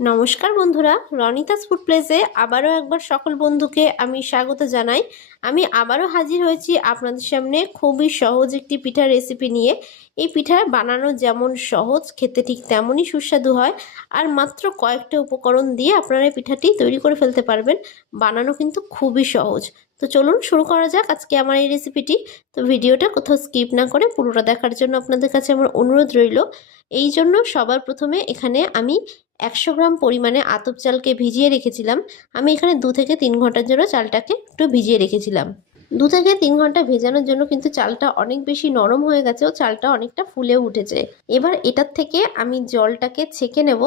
নমস্কার বন্ধুরা, রনিতাস ফুড প্লেসে আবারও একবার সকল বন্ধুকে আমি স্বাগত জানাই। আমি আবারও হাজির হয়েছি আপনাদের সামনে খুবই সহজ একটি পিঠার রেসিপি নিয়ে। এই পিঠা বানানো যেমন সহজ, খেতে ঠিক তেমনই সুস্বাদু হয়। আর মাত্র কয়েকটা উপকরণ দিয়ে আপনারা পিঠাটি তৈরি করে ফেলতে পারবেন। বানানো কিন্তু খুবই সহজ। তো চলুন শুরু করা যাক আজকে আমার এই রেসিপিটি তো ভিডিওটা কোথাও স্কিপ না করে পুরোটা দেখার জন্য আপনাদের কাছে আমার অনুরোধ রইল। এই জন্য সবার প্রথমে এখানে আমি একশো গ্রাম পরিমাণে আতপ চালকে ভিজিয়ে রেখেছিলাম। আমি এখানে দু থেকে তিন ঘণ্টার জন্য চালটাকে একটু ভিজিয়ে রেখেছিলাম। দু থেকে তিন ঘণ্টা ভেজানোর জন্য কিন্তু চালটা অনেক বেশি নরম হয়ে গেছে ও চালটা অনেকটা ফুলে উঠেছে। এবার এটার থেকে আমি জলটাকে ছেঁকে নেব।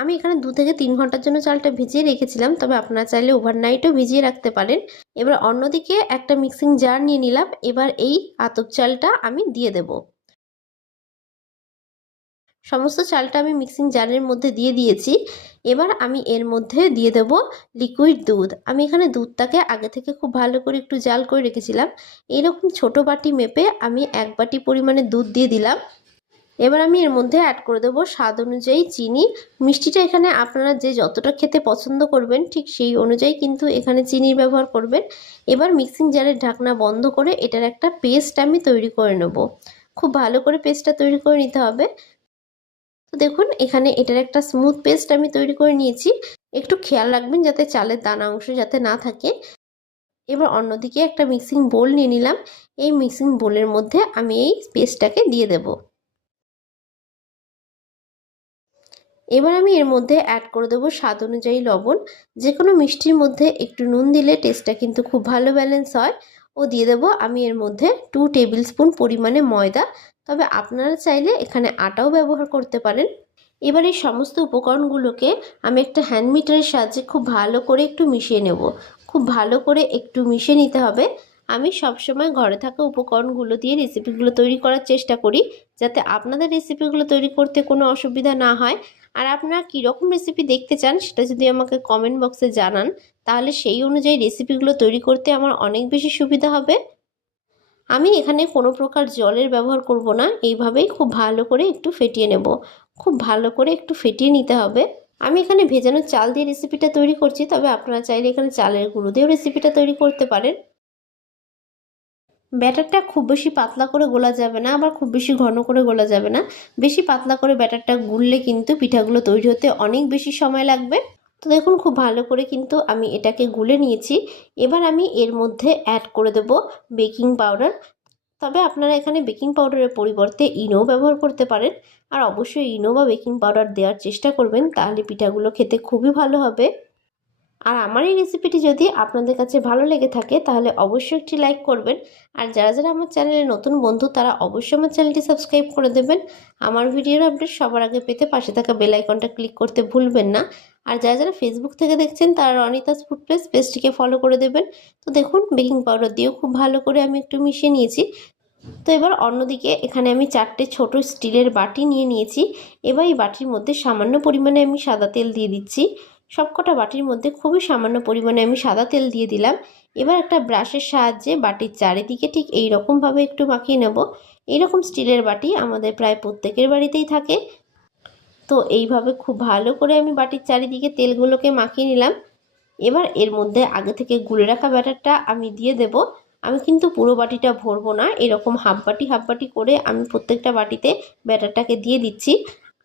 আমি এখানে দু থেকে তিন ঘণ্টার জন্য চালটা ভিজিয়ে রেখেছিলাম, তবে আপনারা চাইলে ওভারনাইটও ভিজিয়ে রাখতে পারেন। এবার অন্যদিকে একটা মিক্সিং জার নিয়ে নিলাম। এবার এই আতপ চালটা আমি দিয়ে দেবো। সমস্ত চালটা আমি মিক্সিং জারের মধ্যে দিয়ে দিয়েছি। এবার আমি এর মধ্যে দিয়ে দেব লিকুইড দুধ। আমি এখানে দুধটাকে আগে থেকে খুব ভালো করে একটু জাল করে রেখেছিলাম। এইরকম ছোট বাটি মেপে আমি এক বাটি পরিমাণে দুধ দিয়ে দিলাম। এবার আমি এর মধ্যে অ্যাড করে দেবো স্বাদ অনুযায়ী চিনি। মিষ্টিটা এখানে আপনারা যে যতটা খেতে পছন্দ করবেন, ঠিক সেই অনুযায়ী কিন্তু এখানে চিনির ব্যবহার করবেন। এবার মিক্সিং জারের ঢাকনা বন্ধ করে এটার একটা পেস্ট আমি তৈরি করে নেব। খুব ভালো করে পেস্টটা তৈরি করে নিতে হবে। তো দেখুন, এখানে এটার একটা স্মুথ পেস্ট আমি তৈরি করে নিয়েছি। একটু খেয়াল রাখবেন যাতে চালের দানা অংশ যাতে না থাকে। এবার অন্যদিকে একটা মিক্সিং বোল নিয়ে নিলাম। এই মিক্সিং বোলের মধ্যে আমি এই পেস্টটাকে দিয়ে দেব। এবার আমি এর মধ্যে অ্যাড করে দেবো স্বাদ অনুযায়ী লবণ। যে কোনো মিষ্টির মধ্যে একটু নুন দিলে টেস্টটা কিন্তু খুব ভালো ব্যালেন্স হয়। ও দিয়ে দেবো আমি এর মধ্যে টু টেবিল স্পুন পরিমাণে ময়দা। তবে আপনারা চাইলে এখানে আটাও ব্যবহার করতে পারেন। এবার এই সমস্ত উপকরণগুলোকে আমি একটা হ্যান্ড মিটারের সাহায্যে খুব ভালো করে একটু মিশিয়ে নেব। খুব ভালো করে একটু মিশিয়ে নিতে হবে। আমি সবসময় ঘরে থাকা উপকরণগুলো দিয়ে রেসিপিগুলো তৈরি করার চেষ্টা করি, যাতে আপনাদের রেসিপিগুলো তৈরি করতে কোনো অসুবিধা না হয়। আর আপনারা কীরকম রেসিপি দেখতে চান সেটা যদি আমাকে কমেন্ট বক্সে জানান তাহলে সেই অনুযায়ী রেসিপিগুলো তৈরি করতে আমার অনেক বেশি সুবিধা হবে। আমি এখানে কোনো প্রকার জলের ব্যবহার করব না, এইভাবেই খুব ভালো করে একটু ফেটিয়ে নেব। খুব ভালো করে একটু ফেটিয়ে নিতে হবে। আমি এখানে ভেজানো চাল দিয়ে রেসিপিটা তৈরি করছি, তবে আপনারা চাইলে এখানে চালের গুঁড়ো দিয়েও রেসিপিটা তৈরি করতে পারেন। ব্যাটারটা খুব বেশি পাতলা করে গোলা যাবে না, আবার খুব বেশি ঘন করে গোলা যাবে না। বেশি পাতলা করে ব্যাটারটা গুললে কিন্তু পিঠাগুলো তৈরি হতে অনেক বেশি সময় লাগবে। তো দেখুন, খুব ভালো করে কিন্তু আমি এটাকে গুলে নিয়েছি। এবার আমি এর মধ্যে অ্যাড করে দেব বেকিং পাউডার তবে আপনারা এখানে বেকিং পাউডারের পরিবর্তে ইনো ব্যবহার করতে পারেন। আর অবশ্যই ইনো বা বেকিং পাউডার দেওয়ার চেষ্টা করবেন, তাহলে পিঠাগুলো খেতে খুবই ভালো হবে। আর আমার এই রেসিপিটি যদি আপনাদের কাছে ভালো লেগে থাকে, তাহলে অবশ্যই একটি লাইক করবেন। আর যারা যারা আমার চ্যানেলে নতুন বন্ধু, তারা অবশ্যই আমার চ্যানেলটি সাবস্ক্রাইব করে দেবেন। আমার ভিডিওর আপডেট সবার আগে পেতে পাশে থাকা বেল আইকনটা ক্লিক করতে ভুলবেন না। আর যারা যারা ফেসবুক থেকে দেখছেন, তারা রনিতাস ফুড প্লেস পেজটিকে ফলো করে দেবেন। তো দেখুন বেকিং পাউডার দিয়েও খুব ভালো করে আমি একটু মিশিয়ে নিয়েছি। তো এবার অন্যদিকে এখানে আমি চারটে ছোট স্টিলের বাটি নিয়ে নিয়েছি। এবার এই বাটির মধ্যে সামান্য পরিমাণে আমি সাদা তেল দিয়ে দিচ্ছি। সবকটা বাটির মধ্যে খুবই সামান্য পরিমাণে আমি সাদা তেল দিয়ে দিলাম। এবার একটা ব্রাশের সাহায্যে বাটির চারিদিকে ঠিক এই রকমভাবে একটু মাখিয়ে নেব। এইরকম স্টিলের বাটি আমাদের প্রায় প্রত্যেকের বাড়িতেই থাকে। তো এইভাবে খুব ভালো করে আমি বাটির চারিদিকে তেলগুলোকে মাখিয়ে নিলাম। এবার এর মধ্যে আগে থেকে গুলে রাখা ব্যাটারটা আমি দিয়ে দেব। আমি কিন্তু পুরো বাটিটা ভরবো না। এরকম হাফ বাটি হাফ বাটি করে আমি প্রত্যেকটা বাটিতে ব্যাটারটাকে দিয়ে দিচ্ছি।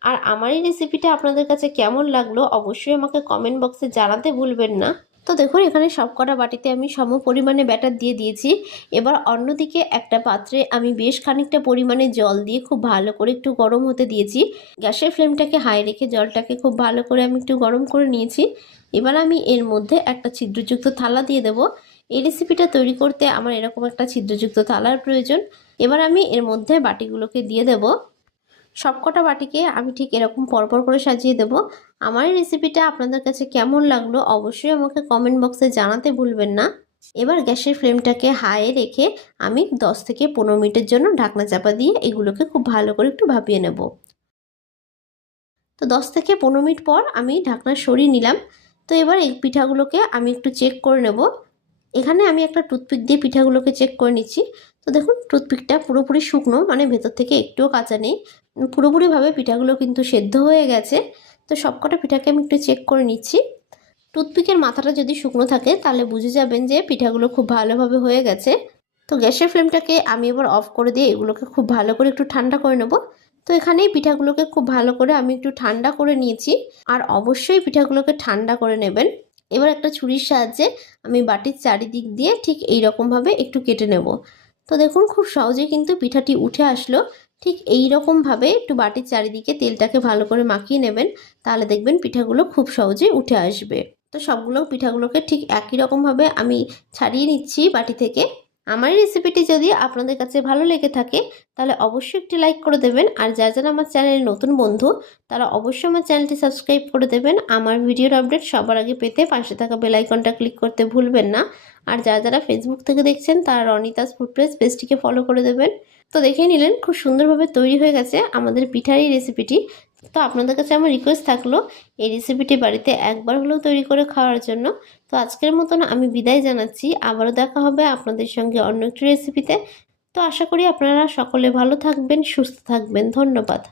আর আমার এই রেসিপিটা আপনাদের কাছে কেমন লাগল অবশ্যই আমাকে কমেন্ট বক্সে জানাতে ভুলবেন না। তো দেখুন, এখানে সবকটা বাটিতে আমি সম পরিমাণে ব্যাটার দিয়ে দিয়েছি। এবার অন্যদিকে একটা পাত্রে আমি বেশ খানিকটা পরিমাণে জল দিয়ে খুব ভালো করে একটু গরম হতে দিয়েছি। গ্যাসের ফ্লেমটাকে হাই রেখে জলটাকে খুব ভালো করে আমি একটু গরম করে নিয়েছি। এবার আমি এর মধ্যে একটা ছিদ্রযুক্ত থালা দিয়ে দেবো। এই রেসিপিটা তৈরি করতে আমার এরকম একটা ছিদ্রযুক্ত থালার প্রয়োজন। এবার আমি এর মধ্যে বাটিগুলোকে দিয়ে দেবো। সবকটা বাটিকে আমি ঠিক এরকম পরপর করে সাজিয়ে দেব। আমার এই রেসিপিটা আপনাদের কাছে কেমন লাগল অবশ্যই আমাকে কমেন্ট বক্সে জানাতে ভুলবেন না। এবার গ্যাসের ফ্লেমটাকে হাইয়ে রেখে আমি 10 থেকে পনেরো মিনিটের জন্য ঢাকনা চাপা দিয়ে এগুলোকে খুব ভালো করে একটু ভাপিয়ে নেব। তো 10 থেকে পনেরো মিনিট পর আমি ঢাকনা সরিয়ে নিলাম। তো এবার এই পিঠাগুলোকে আমি একটু চেক করে নেব। এখানে আমি একটা টুথপিক দিয়ে পিঠাগুলোকে চেক করে নিচ্ছি। তো দেখুন, টুথপিকটা পুরোপুরি শুকনো মানে ভেতর থেকে একটুও কাঁচা নেই। পুরোপুরিভাবে পিঠাগুলো কিন্তু সেদ্ধ হয়ে গেছে। তো সবকটা পিঠাকে আমি একটু চেক করে নিচ্ছি। টুথপিকের মাথাটা যদি শুকনো থাকে, তাহলে বুঝে যাবেন যে পিঠাগুলো খুব ভালোভাবে হয়ে গেছে। তো গ্যাসের ফ্লেমটাকে আমি এবার অফ করে দিয়ে এগুলোকে খুব ভালো করে একটু ঠান্ডা করে নেব। তো এখানে এই পিঠাগুলোকে খুব ভালো করে আমি একটু ঠান্ডা করে নিয়েছি। আর অবশ্যই পিঠাগুলোকে ঠান্ডা করে নেবেন। এবার একটা ছুরির সাহায্যে আমি বাটির চারিদিক দিয়ে ঠিক এই রকমভাবে একটু কেটে নেব। তো দেখুন, খুব সহজে কিন্তু পিঠাটি উঠে আসলো। ঠিক এই রকমভাবে একটু বাটির চারিদিকে তেলটাকে ভালো করে মাখিয়ে নেবেন, তাহলে দেখবেন পিঠাগুলো খুব সহজেই উঠে আসবে। তো সবগুলো পিঠাগুলোকে ঠিক একই রকমভাবে আমি ছাড়িয়ে নিচ্ছি বাটি থেকে। আমার রেসিপিটি যদি আপনাদের কাছে ভালো লেগে থাকে, তাহলে অবশ্যই একটি লাইক করে দেবেন। আর যারা যারা আমার চ্যানেলের নতুন বন্ধু, তারা অবশ্যই আমার চ্যানেলটি সাবস্ক্রাইব করে দেবেন। আমার ভিডিওর আপডেট সবার আগে পেতে পাশে থাকা বেল আইকনটা ক্লিক করতে ভুলবেন না। আর যারা যারা ফেসবুক থেকে দেখছেন, তারা রনিতাস ফুড প্রেস পেজটিকে ফলো করে দেবেন। তো দেখে নিলেন, খুব সুন্দরভাবে তৈরি হয়ে গেছে আমাদের পিঠার এই রেসিপিটি তো আপনাদের কাছে আমার রিকোয়েস্ট থাকল, এই রেসিপিটি বাড়িতে একবার হলেও তৈরি করে খাওয়ার জন্য। তো আজকের মতন আমি বিদায় জানাচ্ছি, আবারও দেখা হবে আপনাদের সঙ্গে অন্য একটি রেসিপিতে তো আশা করি আপনারা সকলে ভালো থাকবেন, সুস্থ থাকবেন, ধন্যবাদ।